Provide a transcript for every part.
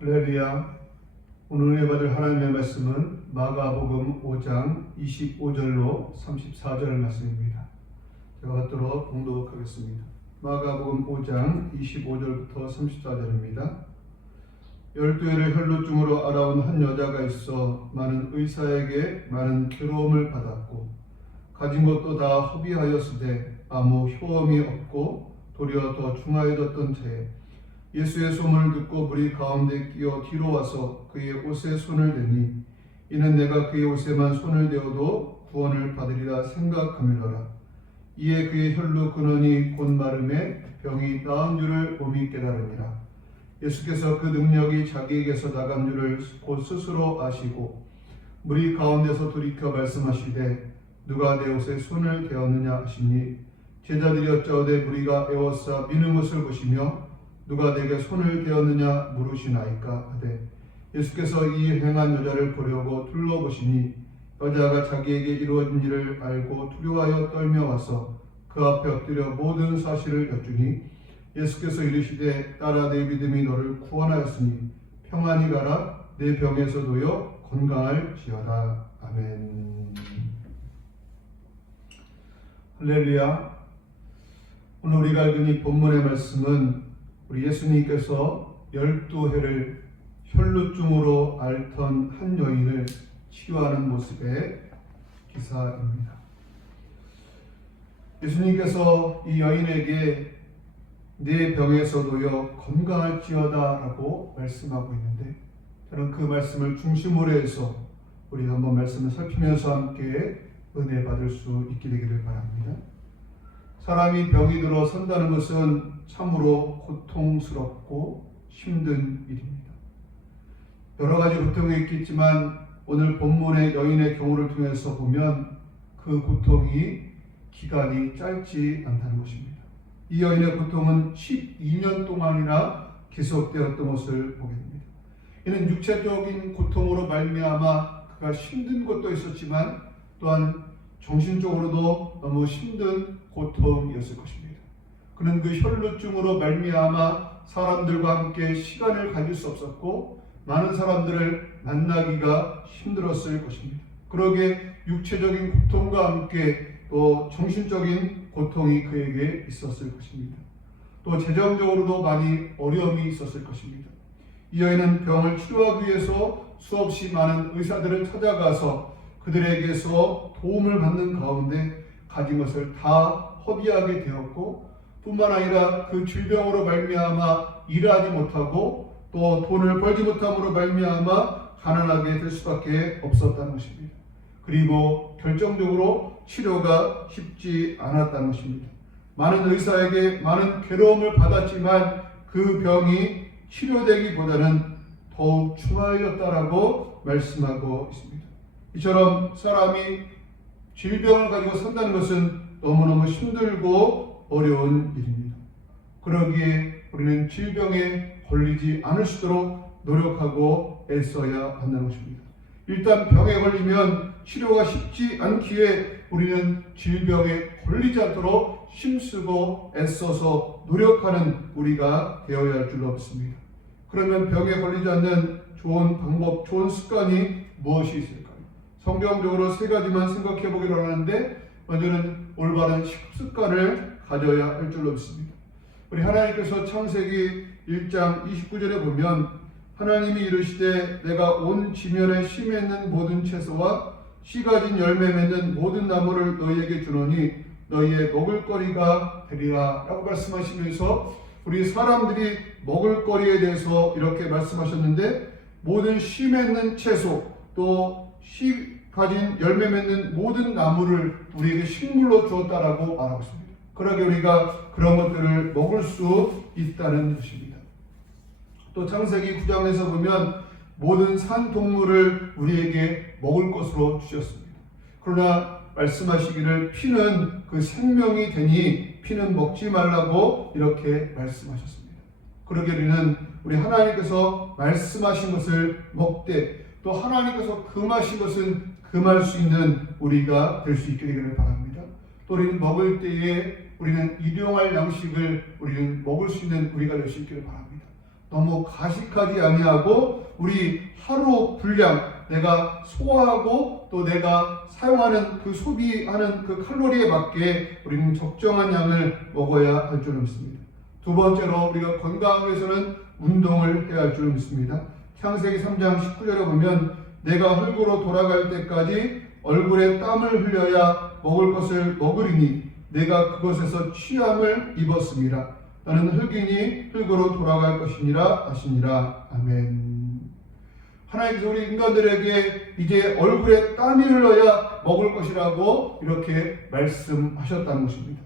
할렐루야. 오늘 은혜 받을 하나님의 말씀은 마가복음 5장 25절로 34절 말씀입니다. 제가 받도록 봉독하겠습니다. 마가복음 5장 25절부터 34절입니다. 12해를 혈루증으로 앓아온 한 여자가 있어 많은 의사에게 많은 괴로움을 받았고 가진 것도 다 허비하였으되 아무 효험이 없고 도리어 더 중하여졌던 채에 예수의 소문을 듣고 무리 가운데 끼어 뒤로 와서 그의 옷에 손을 대니 이는 내가 그의 옷에만 손을 대어도 구원을 받으리라 생각하밀어라. 이에 그의 혈루 근원이 곧 마름에 병이 나은 줄을 몸이 깨달으니라. 예수께서 그 능력이 자기에게서 나간 줄을 곧 스스로 아시고 무리 가운데서 돌이켜 말씀하시되 누가 내 옷에 손을 대었느냐 하시니 제자들이 여짜오되 무리가 애워싸 미는 것을 보시며 누가 내게 손을 대었느냐 물으시나이까 하되 예수께서 이 행한 여자를 보려고 둘러보시니 여자가 자기에게 이루어진 일을 알고 두려워하여 떨며 와서 그 앞에 엎드려 모든 사실을 여쭈니 예수께서 이르시되 딸아 내 믿음이 너를 구원하였으니 평안히 가라 내 병에서 놓여 건강할지어다. 아멘. 할렐루야. 오늘 우리가 읽은 이 본문의 말씀은 우리 예수님께서 12해를 혈루증으로 앓던 한 여인을 치유하는 모습의 기사입니다. 예수님께서 이 여인에게 내 병에서 놓여 건강할지어다 라고 말씀하고 있는데, 저는 그 말씀을 중심으로 해서 우리 한번 말씀을 살피면서 함께 은혜 받을 수 있게 되기를 바랍니다. 사람이 병이 들어 선다는 것은 참으로 고통스럽고 힘든 일입니다. 여러 가지 고통이 있겠지만 오늘 본문의 여인의 경우를 통해서 보면 그 고통이 기간이 짧지 않다는 것입니다. 이 여인의 고통은 12년 동안이나 계속되었던 것을 보게 됩니다. 이는 육체적인 고통으로 말미암아 그가 힘든 것도 있었지만 또한 정신적으로도 너무 힘든 고통이었을 것입니다. 그는 그 혈루증으로 말미암아 사람들과 함께 시간을 가질 수 없었고 많은 사람들을 만나기가 힘들었을 것입니다. 그러기에 육체적인 고통과 함께 또 정신적인 고통이 그에게 있었을 것입니다. 또 재정적으로도 많이 어려움이 있었을 것입니다. 이 여인은 병을 치료하기 위해서 수없이 많은 의사들을 찾아가서 그들에게서 도움을 받는 가운데 가진 것을 다 허비하게 되었고 뿐만 아니라 그 질병으로 말미암아 일하지 못하고 또 돈을 벌지 못함으로 말미암아 가난하게 될 수밖에 없었다는 것입니다. 그리고 결정적으로 치료가 쉽지 않았다는 것입니다. 많은 의사에게 많은 괴로움을 받았지만 그 병이 치료되기보다는 더욱 중하였다라고 말씀하고 있습니다. 이처럼 사람이 질병을 가지고 산다는 것은 너무너무 힘들고 어려운 일입니다. 그러기에 우리는 질병에 걸리지 않을 수 있도록 노력하고 애써야 한다는 것입니다. 일단 병에 걸리면 치료가 쉽지 않기에 우리는 질병에 걸리지 않도록 힘쓰고 애써서 노력하는 우리가 되어야 할 줄로 믿습니다. 그러면 병에 걸리지 않는 좋은 방법, 좋은 습관이 무엇이 있을까요? 성경적으로 세 가지만 생각해 보기로 하는데, 먼저는 올바른 식습관을 가져야 할 줄로 믿습니다. 우리 하나님께서 창세기 1장 29절에 보면 하나님이 이르시되 내가 온 지면에 씨 맺는 모든 채소와 씨 가진 열매 맺는 모든 나무를 너희에게 주노니 너희의 먹을거리가 되리라 라고 말씀하시면서 우리 사람들이 먹을거리에 대해서 이렇게 말씀하셨는데, 모든 씨 맺는 채소 또 씨 가진 열매 맺는 모든 나무를 우리에게 식물로 주었다라고 말하고 있습니다. 그러게 우리가 그런 것들을 먹을 수 있다는 것입니다. 또 창세기 9장에서 보면 모든 산 동물을 우리에게 먹을 것으로 주셨습니다. 그러나 말씀하시기를 피는 그 생명이 되니 피는 먹지 말라고 이렇게 말씀하셨습니다. 그러게 우리 하나님께서 말씀하신 것을 먹되 또 하나님께서 금하신 것은 금할 수 있는 우리가 될 수 있게 되기를 바랍니다. 또 우리는 먹을 때에 우리는 일용할 양식을 우리는 먹을 수 있는 우리가 될 수 있기를 바랍니다. 너무 가식하지 아니하고 우리 하루 분량 내가 소화하고 또 내가 사용하는 그 소비하는 그 칼로리에 맞게 우리는 적정한 양을 먹어야 할 줄 믿습니다. 두 번째로 우리가 건강을 위해서는 운동을 해야 할 줄 믿습니다. 창세기 3장 19절에 보면 내가 흙으로 돌아갈 때까지 얼굴에 땀을 흘려야 먹을 것을 먹으리니 내가 그것에서 취함을 입었습니다. 나는 흙이니 흙으로 돌아갈 것이니라 하시니라. 아멘. 하나님께서 우리 인간들에게 이제 얼굴에 땀이 흘러야 먹을 것이라고 이렇게 말씀하셨다는 것입니다.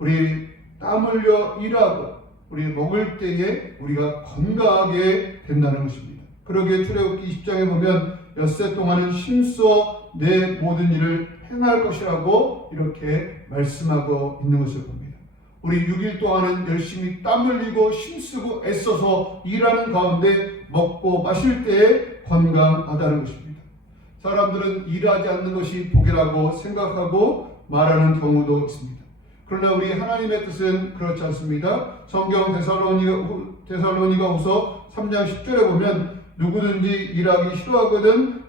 우리 땀 흘려 일하고 우리 먹을 때에 우리가 건강하게 된다는 것입니다. 그러기에 출애굽기 20장에 보면 엿새 동안은 힘써 내 모든 일을 행할 것이라고 이렇게 말씀하고 있는 것을 봅니다. 우리 6일 동안은 열심히 땀 흘리고 힘쓰고 애써서 일하는 가운데 먹고 마실 때에 건강하다는 것입니다. 사람들은 일하지 않는 것이 복이라고 생각하고 말하는 경우도 있습니다. 그러나 우리 하나님의 뜻은 그렇지 않습니다. 성경 데살로니가후서 3장 10절에 보면 누구든지 일하기 싫어하거든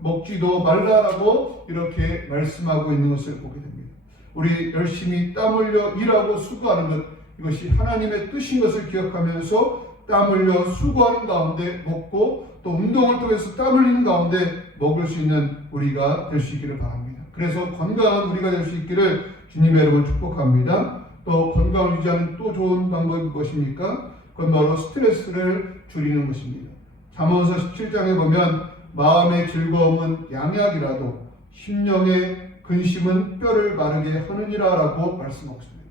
먹지도 말라라고 이렇게 말씀하고 있는 것을 보게 됩니다. 우리 열심히 땀 흘려 일하고 수고하는 것, 이것이 하나님의 뜻인 것을 기억하면서 땀 흘려 수고하는 가운데 먹고 또 운동을 통해서 땀 흘리는 가운데 먹을 수 있는 우리가 될 수 있기를 바랍니다. 그래서 건강한 우리가 될 수 있기를 주님의 이름으로 축복합니다. 또 건강을 유지하는 또 좋은 방법이 무엇입니까? 그건 바로 스트레스를 줄이는 것입니다. 잠언서 17장에 보면 마음의 즐거움은 양약이라도 심령의 근심은 뼈를 마르게 하느니라 라고 말씀하고 있습니다.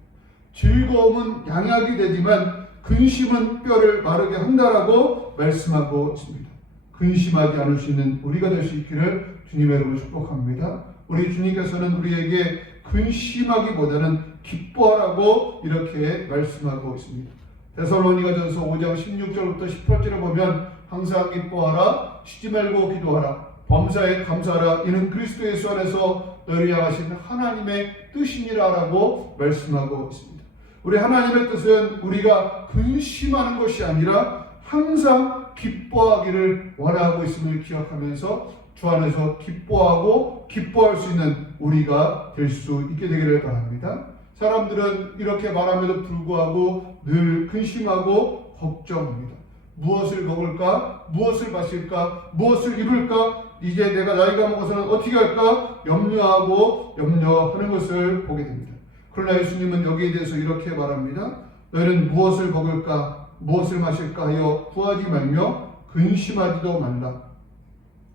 즐거움은 양약이 되지만 근심은 뼈를 마르게 한다라고 말씀하고 있습니다. 근심하지 않을 수 있는 우리가 될 수 있기를 주님의 이름으로 축복합니다. 우리 주님께서는 우리에게 근심하기보다는 기뻐하라고 이렇게 말씀하고 있습니다. 데살로니가전서 5장 16절부터 18절에 보면 항상 기뻐하라, 쉬지 말고 기도하라, 범사에 감사하라, 이는 그리스도 예수 안에서 너희를 향하신 하나님의 뜻이니라 라고 말씀하고 있습니다. 우리 하나님의 뜻은 우리가 근심하는 것이 아니라 항상 기뻐하기를 원하고 있음을 기억하면서 주 안에서 기뻐하고 기뻐할 수 있는 우리가 될 수 있게 되기를 바랍니다. 사람들은 이렇게 말함에도 불구하고 늘 근심하고 걱정합니다. 무엇을 먹을까? 무엇을 마실까? 무엇을 입을까? 이제 내가 나이가 먹어서는 어떻게 할까? 염려하는 것을 보게 됩니다. 그러나 예수님은 여기에 대해서 이렇게 말합니다. 너희는 무엇을 먹을까? 무엇을 마실까 하여 구하지 말며 근심하지도 말라.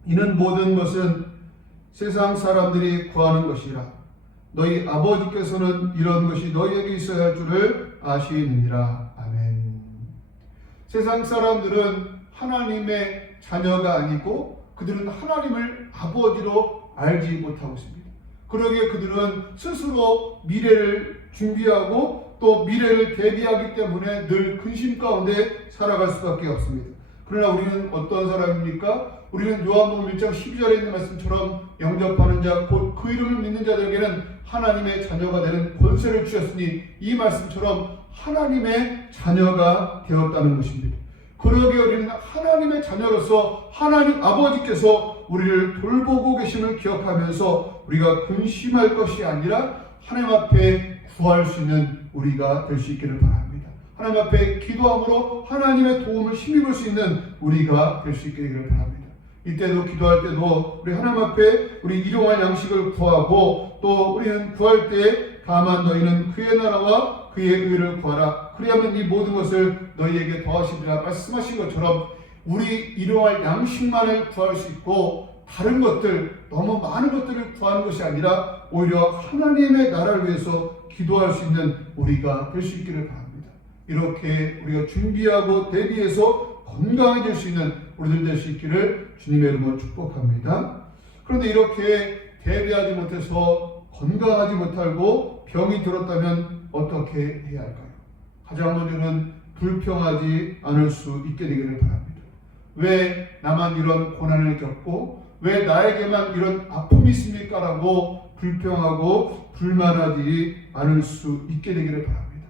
이는 모든 것은 세상 사람들이 구하는 것이라. 너희 아버지께서는 이런 것이 너희에게 있어야 할 줄을 아시느니라. 아멘. 세상 사람들은 하나님의 자녀가 아니고 그들은 하나님을 아버지로 알지 못하고 있습니다. 그러기에 그들은 스스로 미래를 준비하고 또 미래를 대비하기 때문에 늘 근심 가운데 살아갈 수밖에 없습니다. 그러나 우리는 어떤 사람입니까? 우리는 요한복음 1장 12절에 있는 말씀처럼 영접하는 자 곧 그 이름을 믿는 자들에게는 하나님의 자녀가 되는 권세를 주셨으니 이 말씀처럼 하나님의 자녀가 되었다는 것입니다. 그러기에 우리는 하나님의 자녀로서 하나님 아버지께서 우리를 돌보고 계심을 기억하면서 우리가 근심할 것이 아니라 하나님 앞에 구할 수 있는 우리가 될 수 있기를 바랍니다. 하나님 앞에 기도함으로 하나님의 도움을 힘입을 수 있는 우리가 될 수 있게 되기를 바랍니다. 이때도 기도할 때도 우리 하나님 앞에 우리 일용할 양식을 구하고 또 우리는 구할 때 다만 너희는 그의 나라와 그의 의를 구하라. 그리하면 이 모든 것을 너희에게 더하시리라 말씀하신 것처럼 우리 일용할 양식만을 구할 수 있고 다른 것들, 너무 많은 것들을 구하는 것이 아니라 오히려 하나님의 나라를 위해서 기도할 수 있는 우리가 될 수 있기를 바랍니다. 이렇게 우리가 준비하고 대비해서 건강해질 수 있는 우리들 될 수 있기를 주님의 이름으로 축복합니다. 그런데 이렇게 대비하지 못해서 건강하지 못하고 병이 들었다면 어떻게 해야 할까요? 가장 먼저는 불평하지 않을 수 있게 되기를 바랍니다. 왜 나만 이런 고난을 겪고 왜 나에게만 이런 아픔이 있습니까? 라고 불평하고 불만하지 않을 수 있게 되기를 바랍니다.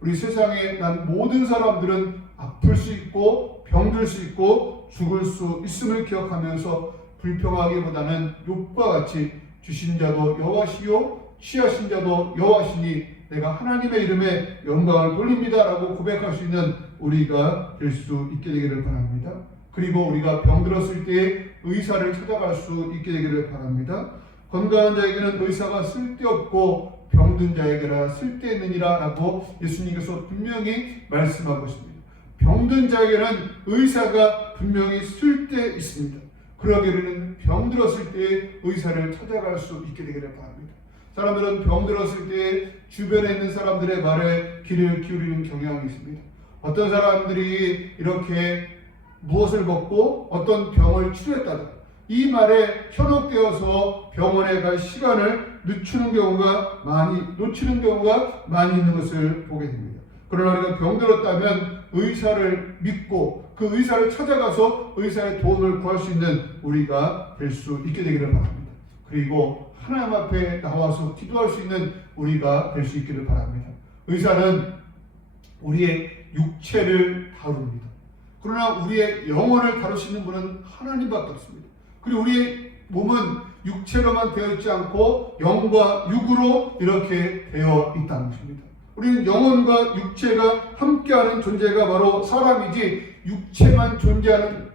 우리 세상에 난 모든 사람들은 아플 수 있고 병들 수 있고 죽을 수 있음을 기억하면서 불평하기보다는 욥과 같이 주신 자도 여호와시요 취하신 자도 여호와시니 내가 하나님의 이름에 영광을 돌립니다라고 고백할 수 있는 우리가 될 수 있게 되기를 바랍니다. 그리고 우리가 병들었을 때 의사를 찾아갈 수 있게 되기를 바랍니다. 건강한 자에게는 의사가 쓸데없고 병든 자에게라 쓸데있느니라 라고 예수님께서 분명히 말씀하고 있습니다. 병든 자에게는 의사가 분명히 쓸데 있습니다. 그러기에는 병들었을 때 의사를 찾아갈 수 있게 되기를 바랍니다. 사람들은 병들었을 때 주변에 있는 사람들의 말에 귀를 기울이는 경향이 있습니다. 어떤 사람들이 이렇게 무엇을 먹고 어떤 병을 치료했다든 이 말에 현혹되어서 병원에 갈 시간을 놓치는 경우가 많이 있는 것을 보게 됩니다. 그러나 우리가 병들었다면 의사를 믿고 그 의사를 찾아가서 의사의 도움을 구할 수 있는 우리가 될 수 있게 되기를 바랍니다. 그리고 하나님 앞에 나와서 기도할 수 있는 우리가 될 수 있기를 바랍니다. 의사는 우리의 육체를 다룹니다. 그러나 우리의 영혼을 다루시는 분은 하나님밖에 없습니다. 그리고 우리의 몸은 육체로만 되어 있지 않고 영과 육으로 이렇게 되어 있다는 것입니다. 우리는 영혼과 육체가 함께하는 존재가 바로 사람이지 육체만 존재하는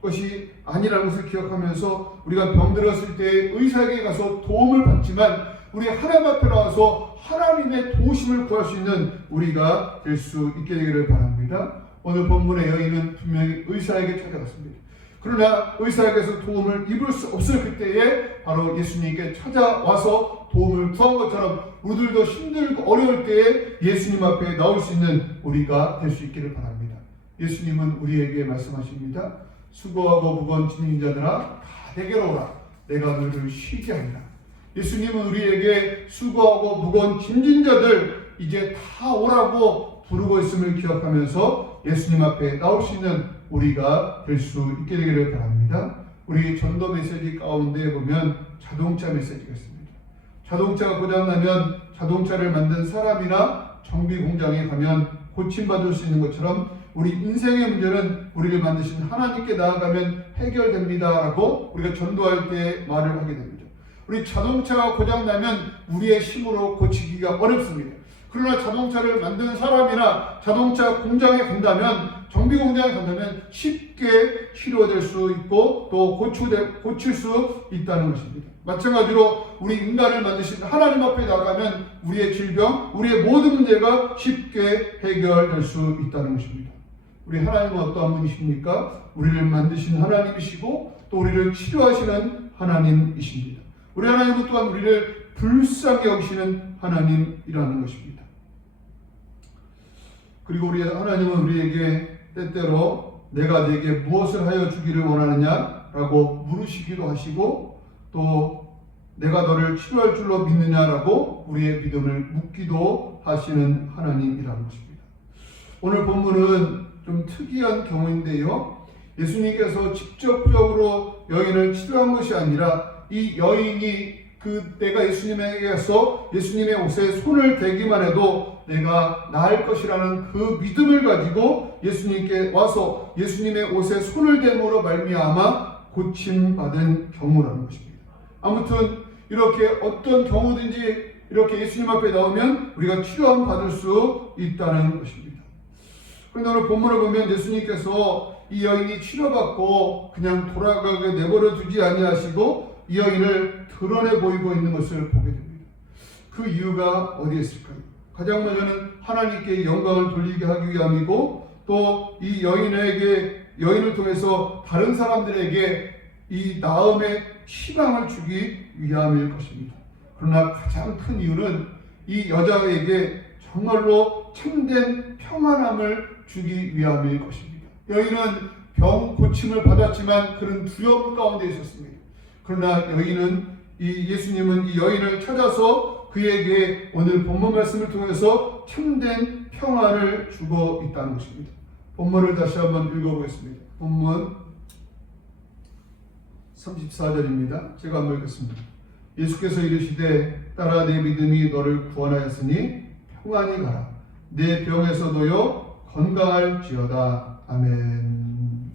것이 아니라는 것을 기억하면서 우리가 병들었을 때 의사에게 가서 도움을 받지만 우리 하나님 앞에 나와서 하나님의 도우심을 구할 수 있는 우리가 될 수 있게 되기를 바랍니다. 오늘 본문의 여인은 분명히 의사에게 찾아갔습니다. 그러나 의사에게서 도움을 입을 수 없을 그때에 바로 예수님께 찾아와서 도움을 구한 것처럼 우리들도 힘들고 어려울 때에 예수님 앞에 나올 수 있는 우리가 될 수 있기를 바랍니다. 예수님은 우리에게 말씀하십니다. 수고하고 무거운 짐진 자들아 다 내게로 오라. 내가 너희를 쉬게 하리라. 예수님은 우리에게 수고하고 무거운 짐진 자들 이제 다 오라고 부르고 있음을 기억하면서 예수님 앞에 나올 수 있는 우리가 될 수 있게 되기를 바랍니다. 우리 전도 메시지 가운데 보면 자동차 메시지가 있습니다. 자동차가 고장나면 자동차를 만든 사람이나 정비 공장에 가면 고침받을 수 있는 것처럼 우리 인생의 문제는 우리를 만드신 하나님께 나아가면 해결됩니다 라고 우리가 전도할 때 말을 하게 됩니다. 우리 자동차가 고장나면 우리의 힘으로 고치기가 어렵습니다. 그러나 자동차를 만드는 사람이나 자동차 공장에 간다면 정비 공장에 간다면 쉽게 치료될 수 있고 또 고칠 수 있다는 것입니다. 마찬가지로 우리 인간을 만드신 하나님 앞에 나가면 우리의 질병, 우리의 모든 문제가 쉽게 해결될 수 있다는 것입니다. 우리 하나님은 어떠한 분이십니까? 우리를 만드신 하나님이시고 또 우리를 치료하시는 하나님이십니다. 우리 하나님은 또한 우리를 불쌍히 여기시는 하나님이라는 것입니다. 그리고 우리 하나님은 우리에게 때때로 내가 네게 무엇을 하여 주기를 원하느냐 라고 물으시기도 하시고 또 내가 너를 치료할 줄로 믿느냐라고 우리의 믿음을 묻기도 하시는 하나님이라는 것입니다. 오늘 본문은 좀 특이한 경우인데요. 예수님께서 직접적으로 여인을 치료한 것이 아니라 이 여인이 내가 예수님에게 가서 예수님의 옷에 손을 대기만 해도 내가 나을 것이라는 그 믿음을 가지고 예수님께 와서 예수님의 옷에 손을 댐으로 말미암아 고침받은 경우라는 것입니다. 아무튼 이렇게 어떤 경우든지 이렇게 예수님 앞에 나오면 우리가 치료함 받을 수 있다는 것입니다. 그런데 오늘 본문을 보면 예수님께서 이 여인이 치료받고 그냥 돌아가게 내버려 두지 아니하시고 이 여인을 드러내 보이고 있는 것을 보게 됩니다. 그 이유가 어디에 있을까요? 가장 먼저는 하나님께 영광을 돌리게 하기 위함이고 또 이 여인을 통해서 다른 사람들에게 이 나음의 희망을 주기 위함일 것입니다. 그러나 가장 큰 이유는 이 여자에게 정말로 참된 평안함을 주기 위함일 것입니다. 여인은 병 고침을 받았지만 그는 두려움 가운데 있었습니다. 그러나 예수님은 이 여인을 찾아서 그에게 오늘 본문 말씀을 통해서 참된 평안을 주고 있다는 것입니다. 본문을 다시 한번 읽어보겠습니다. 본문 34절입니다. 제가 한번 읽겠습니다. 예수께서 이르시되 딸아 내 믿음이 너를 구원하였으니 평안히 가라. 내 병에서 놓여 건강할지어다. 아멘.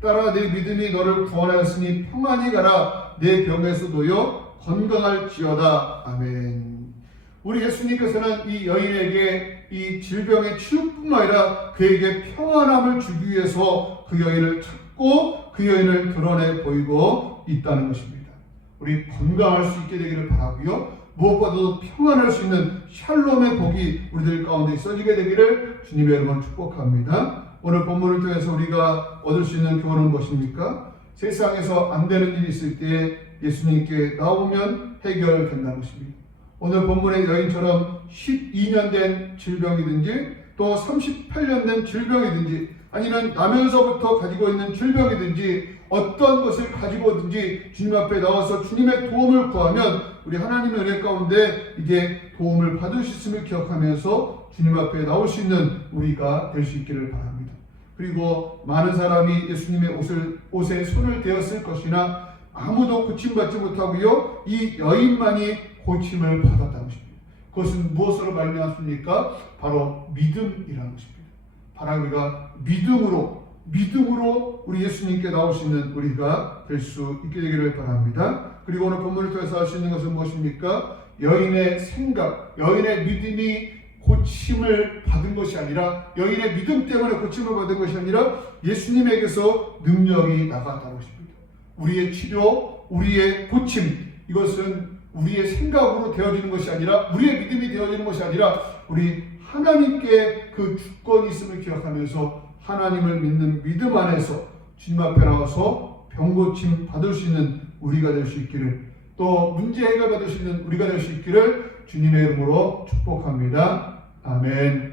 따라 내 믿음이 너를 구원하였으니 평안히 가라. 내 병에서도요 건강할지어다. 아멘. 우리 예수님께서는 이 여인에게 이 질병의 치유뿐만 아니라 그에게 평안함을 주기 위해서 그 여인을 찾고 그 여인을 드러내 보이고 있다는 것입니다. 우리 건강할 수 있게 되기를 바라고요. 무엇보다도 평안할 수 있는 샬롬의 복이 우리들 가운데 있어지게 되기를 주님의 이름으로 축복합니다. 오늘 본문을 통해서 우리가 얻을 수 있는 교훈은 무엇입니까? 세상에서 안 되는 일이 있을 때 예수님께 나오면 해결된다는 것입니다. 오늘 본문의 여인처럼 12년 된 질병이든지 또 38년 된 질병이든지 아니면 나면서부터 가지고 있는 질병이든지 어떤 것을 가지고든지 주님 앞에 나와서 주님의 도움을 구하면 우리 하나님의 은혜 가운데 이게 도움을 받을 수 있음을 기억하면서 주님 앞에 나올 수 있는 우리가 될 수 있기를 바랍니다. 그리고 많은 사람이 예수님의 옷에 손을 대었을 것이나 아무도 고침받지 못하고요. 이 여인만이 고침을 받았다는 것입니다. 그것은 무엇으로 말미암습니까? 바로 믿음이라는 것입니다. 바로 우리가 믿음으로 우리 예수님께 나올 수 있는 우리가 될 수 있게 되기를 바랍니다. 그리고 오늘 본문을 통해서 할 수 있는 것은 무엇입니까? 여인의 생각, 여인의 믿음이 고침을 받은 것이 아니라 여인의 믿음 때문에 고침을 받은 것이 아니라 예수님에게서 능력이 나갔다는 것입니다. 우리의 치료, 우리의 고침, 이것은 우리의 생각으로 되어지는 것이 아니라 우리의 믿음이 되어지는 것이 아니라 우리 하나님께 그 주권이 있음을 기억하면서 하나님을 믿는 믿음 안에서 주님 앞에 나와서 병고침 받을 수 있는 우리가 될 수 있기를, 또 문제 해결 받을 수 있는 우리가 될 수 있기를 주님의 이름으로 축복합니다. 아멘.